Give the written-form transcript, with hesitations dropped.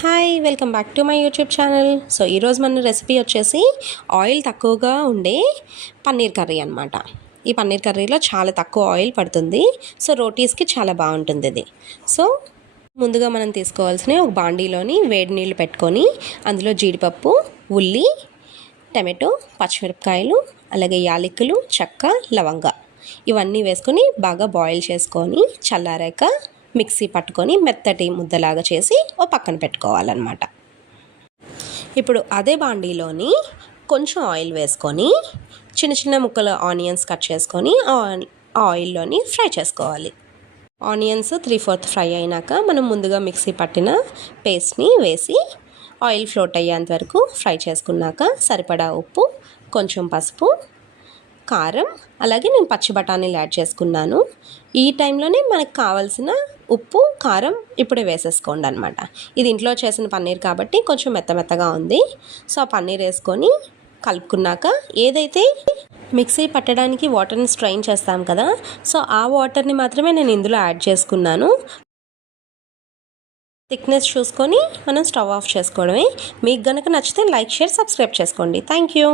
Hi welcome back to my YouTube channel. So ఈరోజు మన recipe వచ్చేసి ఆయిల్ తక్కువగా ఉండే పన్నీర్ కర్రీ అనమాట. ఈ పన్నీర్ కర్రీలో చాలా తక్కువ ఆయిల్ పడుతుంది. సో రోటీస్కి చాలా బాగుంటుంది ఇది. సో ముందుగా మనం తీసుకోవాల్సిన ఒక బాండీలోని వేడి నీళ్ళు పెట్టుకొని అందులో జీడిపప్పు, ఉల్లి, టమాటో, పచ్చిమిరపకాయలు, అలాగే యాలకులు, చెక్క, లవంగ ఇవన్నీ వేసుకొని బాగా బాయిల్ చేసుకొని చల్లారాక మిక్సీ పట్టుకొని మెత్తటి ముద్దలాగా చేసి ఓ పక్కన పెట్టుకోవాలన్నమాట. ఇప్పుడు అదే బాండీలోని కొంచెం ఆయిల్ వేసుకొని చిన్న చిన్న ముక్కలు ఆనియన్స్ కట్ చేసుకొని ఆయిల్లోని ఫ్రై చేసుకోవాలి. ఆనియన్స్ 3/4 ఫ్రై అయినాక మనం ముందుగా మిక్సీ పట్టిన పేస్ట్ని వేసి ఆయిల్ ఫ్లోట్ అయ్యేంత వరకు ఫ్రై చేసుకున్నాక సరిపడా ఉప్పు, కొంచెం పసుపు, కారం, అలాగే నేను పచ్చి బఠానీలు యాడ్ చేసుకున్నాను. ఈ టైంలోనే మనకు కావాల్సిన ఉప్పు, కారం ఇప్పుడే వేసేసుకోండి అనమాట. ఇది ఇంట్లో చేసిన పన్నీర్ కాబట్టి కొంచెం మెత్తగా ఉంది. సో ఆ పన్నీర్ వేసుకొని కలుపుకున్నాక ఏదైతే మిక్సీ పట్టడానికి వాటర్ని స్ట్రెయిన్ చేస్తాం కదా, సో ఆ వాటర్ని మాత్రమే నేను ఇందులో యాడ్ చేసుకున్నాను. థిక్నెస్ చూసుకొని మనం స్టవ్ ఆఫ్ చేసుకోవడమే. మీకు కనుక నచ్చితే లైక్, షేర్, సబ్స్క్రైబ్ చేసుకోండి. Thank you.